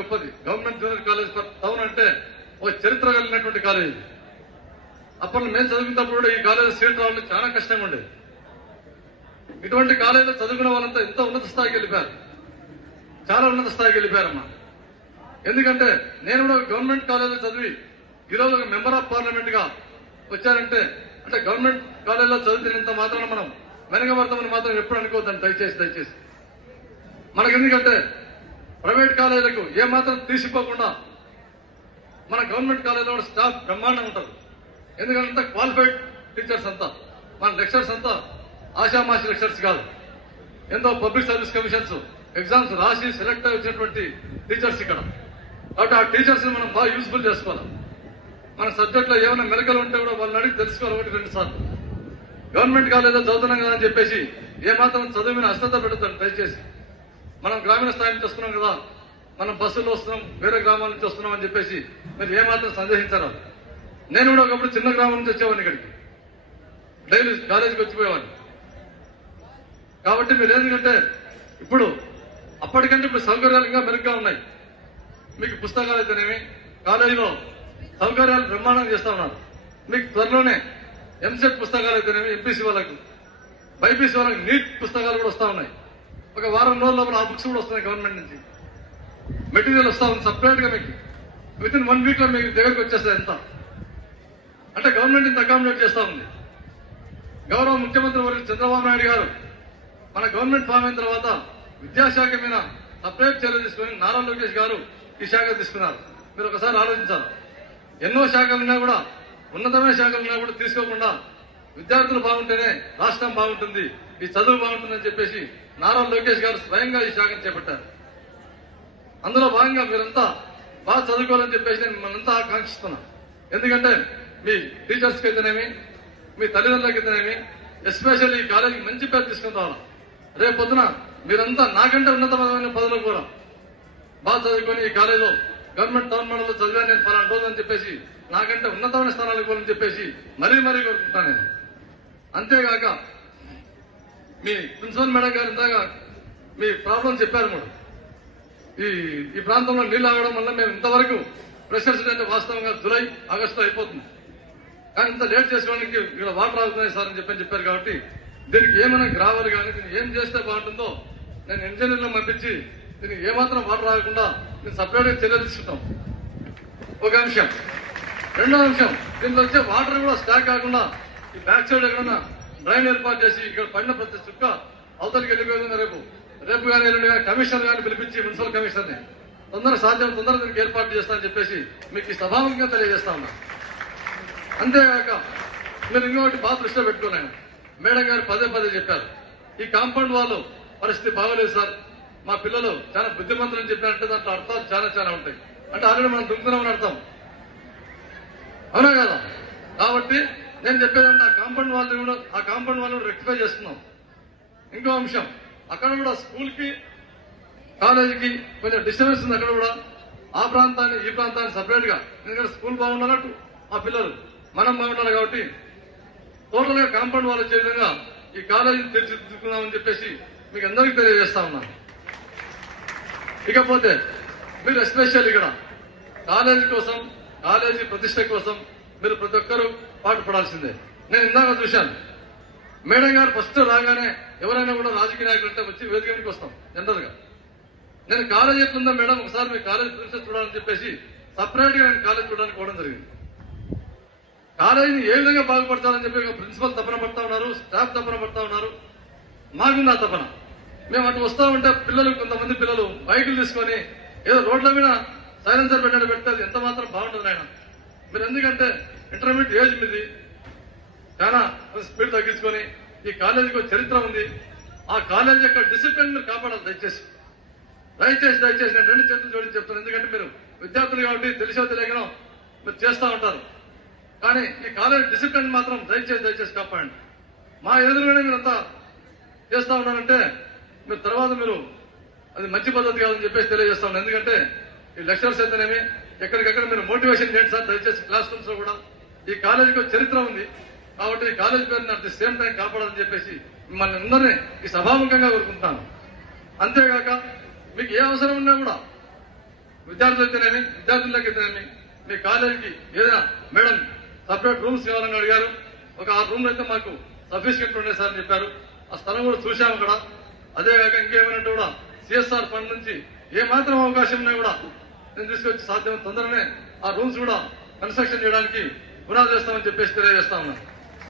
గొప్పది. Government junior college for town అంటే ఒక చరిత్ర కలిగినటువంటి కాలేజ్. అప్పట్లో మేము చదువుకున్నప్పుడు కూడా ఈ కాలేజ్ సీట్ రావడం చాలా కష్టంగా ఉండేది. ఇటువంటి కాలేజీలో చదువుకున్న వాళ్ళంతా ఎంత ఉన్నత స్థాయికి వెళ్ళిపోయారు, చాలా ఉన్నత స్థాయికి వెళ్ళిపోయారమ్మా. ఎందుకంటే నేను కూడా గవర్నమెంట్ కాలేజీలో చదివి ఈరోజు ఒక మెంబర్ ఆఫ్ పార్లమెంట్ గా వచ్చారంటే అంటే గవర్నమెంట్ కాలేజీలో చదివినంత మాత్రాన మనం వెనకబడతామని మాత్రం ఎప్పుడు అనుకోవద్దండి. దయచేసి మనకి ఎందుకంటే ప్రైవేట్ కాలేజీలకు ఏమాత్రం తీసిపోకుండా మన గవర్నమెంట్ కాలేజీలో కూడా స్టాఫ్ బ్రహ్మాండంగా ఉంటారు. ఎందుకంటే క్వాలిఫైడ్ టీచర్స్ అంతా, మన లెక్చర్స్ అంతా ఆశామాషి లెక్చర్స్ కాదు. ఎంతో పబ్లిక్ సర్వీస్ కమిషన్స్ ఎగ్జామ్స్ రాసి సెలెక్ట్ అయి వచ్చినటువంటి టీచర్స్ ఇక్కడ. కాబట్టి ఆ టీచర్స్ ని మనం బాగా యూజ్ఫుల్ చేసుకోవాలి. మన సబ్జెక్ట్ లో ఏమైనా మెలకలు ఉంటే కూడా వాళ్ళని అడిగి తెలుసుకోవాలి. 1-2 సార్లు గవర్నమెంట్ కాలేజీలో చదువుతున్నాం కదా అని చెప్పేసి ఏమాత్రం చదువు మీద అశ్రద్ధ పెడతాడు. దయచేసి మనం గ్రామీణ స్థాయి నుంచి వస్తున్నాం కదా, మనం బస్సుల్లో వస్తున్నాం, వేరే గ్రామాల నుంచి వస్తున్నాం అని చెప్పేసి మీరు ఏమాత్రం సందేహించారు. నేను కూడా ఒకప్పుడు చిన్న గ్రామం నుంచి వచ్చేవాడిని, ఇక్కడికి డైలీ కాలేజీకి వచ్చిపోయేవాడిని. కాబట్టి మీరు ఏంటంటే ఇప్పుడు అప్పటికంటే ఇప్పుడు సౌకర్యాలు ఇంకా మెరుగ్గా ఉన్నాయి. మీకు పుస్తకాలు అయితేనేమి కాలేజీలో సౌకర్యాలు బ్రహ్మాండంగా చేస్తా ఉన్నారు. మీకు త్వరలోనే ఎంసెట్ పుస్తకాలు అయితేనేమి ఎంపీసీ వాళ్ళకు, బైపీసీ వాళ్ళకి నీట్ పుస్తకాలు కూడా వస్తా ఉన్నాయి. ఒక వారం రోజుల లోపల ఆ బుక్స్ కూడా వస్తున్నాయి గవర్నమెంట్ నుంచి. మెటీరియల్ వస్తా ఉంది సపరేట్ గా. మీకు వితిన్ 1 వీక్ లో మీకు దగ్గరకు వచ్చేస్తుంది. ఎంత అంటే గవర్నమెంట్ ఇంత అకామిడేట్ చేస్తా ఉంది. గౌరవ ముఖ్యమంత్రి వర్యులు చంద్రబాబు నాయుడు గారు మన గవర్నమెంట్ ఫామ్ అయిన తర్వాత విద్యాశాఖ మీద సపరేట్ చర్యలు తీసుకుని నారా లోకేష్ గారు ఈ శాఖ తీసుకున్నారు. మీరు ఒకసారి ఆలోచించాలి. ఎన్నో శాఖలున్నా కూడా, ఉన్నతమైన శాఖలున్నా కూడా తీసుకోకుండా విద్యార్థులు బాగుంటేనే రాష్ట్రం బాగుంటుంది, ఈ చదువు బాగుంటుందని చెప్పేసి నారా లోకేష్ గారు స్వయంగా ఈ శాఖను చేపట్టారు. అందులో భాగంగా మీరంతా బాగా చదువుకోవాలని చెప్పేసి నేను మనంతా ఆకాంక్షిస్తున్నా. ఎందుకంటే మీ టీచర్స్కి అయితేనేమి, మీ తల్లిదండ్రులకి అయితేనేమి, ఎస్పెషల్లీ ఈ కాలేజీకి మంచి పేరు తీసుకుని రావాలి. రేపు పొద్దున మీరంతా నాకంటే ఉన్నతమైన పదవులు కూడా బాగా చదువుకొని ఈ కాలేజీలో గవర్నమెంట్ టౌన్ మండలిలో చదివాను నేను పలానా రోజు అని చెప్పేసి నాకంటే ఉన్నతమైన స్థానాలకు పోవాలని చెప్పేసి మరీ కోరుకుంటాను నేను. అంతేగాక మీ ప్రిన్సిపల్ మేడం గారు ఇందాక మీ ప్రాబ్లం చెప్పారు. కూడా ఈ ప్రాంతంలో నీళ్లు ఆగడం వల్ల మేము ఇంతవరకు ప్రెషర్స్ అంటే వాస్తవంగా జూలై ఆగస్టులో అయిపోతుంది, కానీ ఇంత లేట్ చేసుకోవడానికి ఇక్కడ వాటర్ ఆగుతున్నాయి సార్ అని చెప్పారు. కాబట్టి దీనికి ఏమైనా గ్రావెల్ కానీ దీనికి ఏం చేస్తే బాగుంటుందో నేను ఇంజనీర్లను పంపించి దీనికి ఏమాత్రం వాటర్ ఆగకుండా నేను సపరేట్ గా చర్యలు తీసుకుంటాం. ఒక అంశం. రెండో అంశం, దీనిలో వచ్చే వాటర్ కూడా స్టాక్ కాకుండా ఈ బ్యాక్ సైడ్ ఎక్కడన్నా డ్రైన్ ఏర్పాటు చేసి ఇక్కడ పడిన ప్రతి చుక్క అవతలికి వెళ్ళిపోయింది. రేపు కానీ ఎల్లుండి కానీ కమిషనర్ గారిని పిలిపించి మున్సిపల్ కమిషనర్ ని తొందరగా దీనికి ఏర్పాటు చేస్తానని చెప్పేసి మీకు ఈ సభాముఖంగా తెలియజేస్తా ఉన్నా. అంతేగాక మీరు ఇంకొకటి బాగా దృష్టిలో పెట్టుకోలేను. మేడం గారు పదే చెప్పారు, ఈ కాంపౌండ్ వాళ్ళు పరిస్థితి బాగోలేదు సార్, మా పిల్లలు చాలా బుద్ధిమంతులని చెప్పారంటే దాంట్లో అర్థాలు చాలా ఉంటాయి. అంటే ఆల్రెడీ మనం దుంకుతున్నామని అర్థం, అవునా కదా? కాబట్టి నేను చెప్పేదంటే ఆ కాంపౌండ్ వాళ్ళు కూడా రెక్టిఫై చేస్తున్నాం. ఇంకో అంశం, అక్కడ కూడా స్కూల్ కి కాలేజీకి కొంచెం డిస్టర్బెన్స్ ఉంది. అక్కడ కూడా ఆ ప్రాంతాన్ని ఈ ప్రాంతాన్ని సపరేట్ గా, ఎందుకంటే స్కూల్ బాగుండాలట్టు ఆ పిల్లలు మనం బాగుండాలి. కాబట్టి టోటల్ గా కాంపౌండ్ వాళ్ళు వచ్చే విధంగా ఈ కాలేజీని తీర్చిదిద్దుకుందామని చెప్పేసి మీకు అందరికీ తెలియజేస్తా ఉన్నాను. ఇకపోతే మీరు ఎస్పెషల్ ఇక్కడ కాలేజీ కోసం, కాలేజీ ప్రతిష్ట కోసం మీరు ప్రతి ఒక్కరూ పాటుపడాల్సిందే. నేను ఇందాక చూశాను, మేడం గారు ఫస్ట్ రాగానే ఎవరైనా కూడా రాజకీయ నాయకులు అంటే వచ్చి వేదిక మీదకి వస్తాం జనరల్ గా. నేను కాలేజీ ఎట్లుందా మేడం ఒకసారి మీ కాలేజీ ప్రిన్సిపల్ చూడాలని చెప్పేసి సపరేట్ గా నేను కాలేజీ చూడడానికి పోవడం జరిగింది. కాలేజీని ఏ విధంగా బాగుపడతారని చెప్పి ప్రిన్సిపల్ తపన పడతా ఉన్నారు, స్టాఫ్ తపన పడతా ఉన్నారు. మాకుంది ఆ తపన. మేము అటు వస్తా ఉంటే కొంతమంది పిల్లలు బైకులు తీసుకొని ఏదో రోడ్ల మీద సైలెన్సర్ పెడితే అది ఎంత మాత్రం బాగుంటుంది ఆయన. మీరు ఎందుకంటే ఇంటర్మీడియట్ ఏజ్ మీది, చాలా స్పీడ్ తగ్గించుకొని ఈ కాలేజీకి ఒక చరిత్ర ఉంది. ఆ కాలేజీ యొక్క డిసిప్లిన్ మీరు కాపాడాలి. దయచేసి నేను 2 చేతులు జోడించి చెప్తాను. ఎందుకంటే మీరు విద్యార్థులు కాబట్టి తెలిసో తెలియకనో మీరు చేస్తూ ఉంటారు. కానీ ఈ కాలేజ్ డిసిప్లిన్ మాత్రం దయచేసి కాపాడండి. మా ఎదురుగానే మీరంతా చేస్తా ఉన్నారంటే మీరు తర్వాత అది మంచి పద్ధతి కాదని చెప్పేసి తెలియజేస్తా ఉన్నాను. ఎందుకంటే ఈ లెక్చర్స్ అయితేనేమి ఎక్కడికెక్కడ మీరు మోటివేషన్ చేయండి సార్ దయచేసి. క్లాస్ రూమ్స్ లో కూడా ఈ కాలేజీకి చరిత్ర ఉంది కాబట్టి ఈ కాలేజ్ పేరుని అట్ ది సేమ్ టైం కాపాడాలని చెప్పేసి మిమ్మల్ని అందరినీ ఈ సభాముఖంగా కోరుకుంటున్నాను. అంతేగాక మీకు ఏ అవసరం ఉన్నా కూడా విద్యార్థులకైతేనేమి మీ కాలేజీకి ఏదైనా మేడం సపరేట్ రూమ్స్ ఇవ్వాలని అడిగారు. ఒక 6 రూమ్లు అయితే మాకు సఫిషియెంట్ ఉన్నాయి సార్ అని చెప్పారు. ఆ స్థలం కూడా చూశాము అక్కడ. అదేగాక ఇంకేమైనా కూడా సిఎస్ఆర్ ఫండ్ నుంచి ఏమాత్రం అవకాశం ఉన్నా కూడా నేను తీసుకొచ్చి సాధ్యం తొందరనే ఆ రూమ్స్ కూడా కన్స్ట్రక్షన్ చేయడానికి పునాది వేస్తామని చెప్పేసి తెలియజేస్తా ఉన్నాను.